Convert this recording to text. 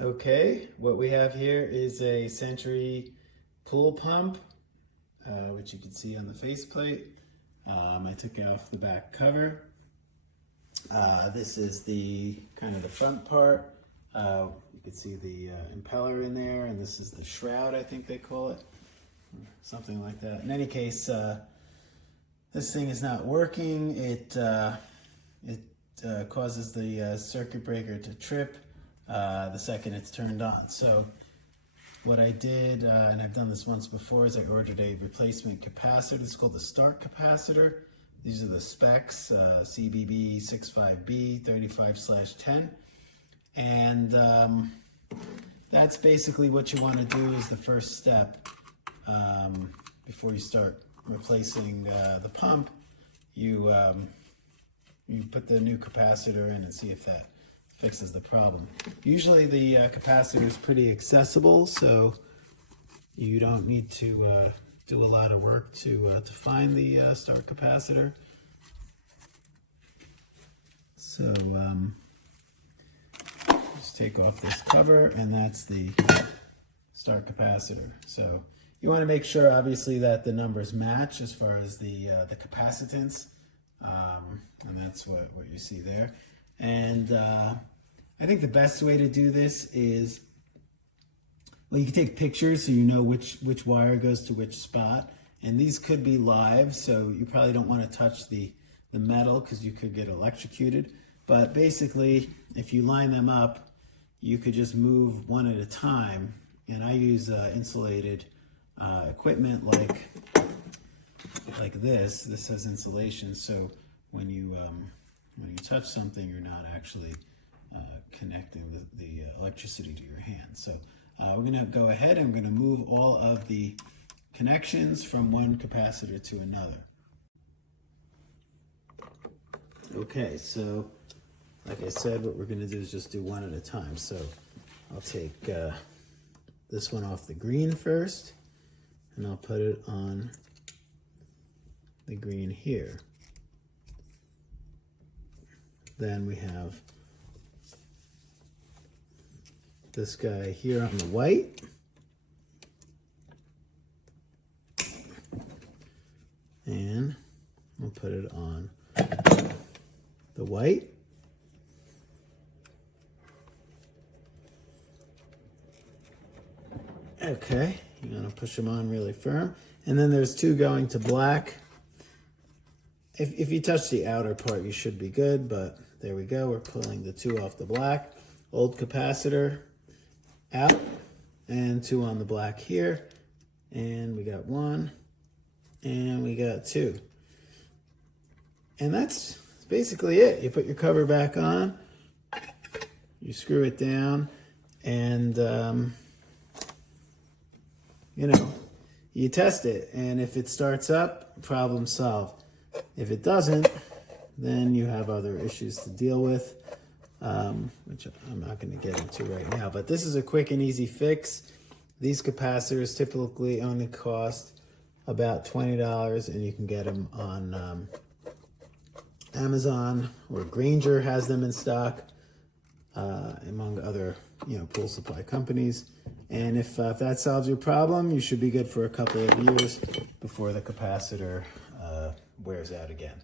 Okay, what we have here is a Century pool pump, which you can see on the faceplate. I took off the back cover. This is the kind of the front part. You can see the impeller in there, and this is the shroud, I think they call it, something like that. In any case, this thing is not working. It causes the circuit breaker to trip the second it's turned on. So what I did, and I've done this once before, is I ordered a replacement capacitor. It's called the start capacitor. These are the specs, CBB 65B 35/10. And that's basically what you want to do is the first step before you start replacing the pump. You put the new capacitor in and see if that fixes the problem. Usually the capacitor is pretty accessible, so you don't need to do a lot of work to find the start capacitor. So just take off this cover, and that's the start capacitor. So you want to make sure, obviously, that the numbers match as far as the capacitance, and that's what you see there. And I think the best way to do this is, well, you can take pictures so you know which wire goes to which spot. And these could be live, so you probably don't want to touch the metal because you could get electrocuted. But basically, if you line them up, you could just move one at a time. And I use insulated equipment like this. This has insulation, so when you touch something, you're not actually connecting the electricity to your hand. So we're going to go ahead and we're going to move all of the connections from one capacitor to another. Okay, so like I said, what we're going to do is just do one at a time. So I'll take this one off the green first, and I'll put it on the green here. Then we have this guy here on the white. And we'll put it on the white. Okay, you're gonna push them on really firm. And then there's two going to black. If you touch the outer part, you should be good, but there we go. We're pulling the two off the black. Old capacitor out, and two on the black here. And we got one, and we got two. And that's basically it. You put your cover back on, you screw it down, and you test it. And if it starts up, problem solved. If it doesn't, then you have other issues to deal with, which I'm not going to get into right now. But this is a quick and easy fix. These capacitors typically only cost about $20, and you can get them on Amazon, or Granger has them in stock, among other pool supply companies. And if that solves your problem, you should be good for a couple of years before the capacitor wears out again.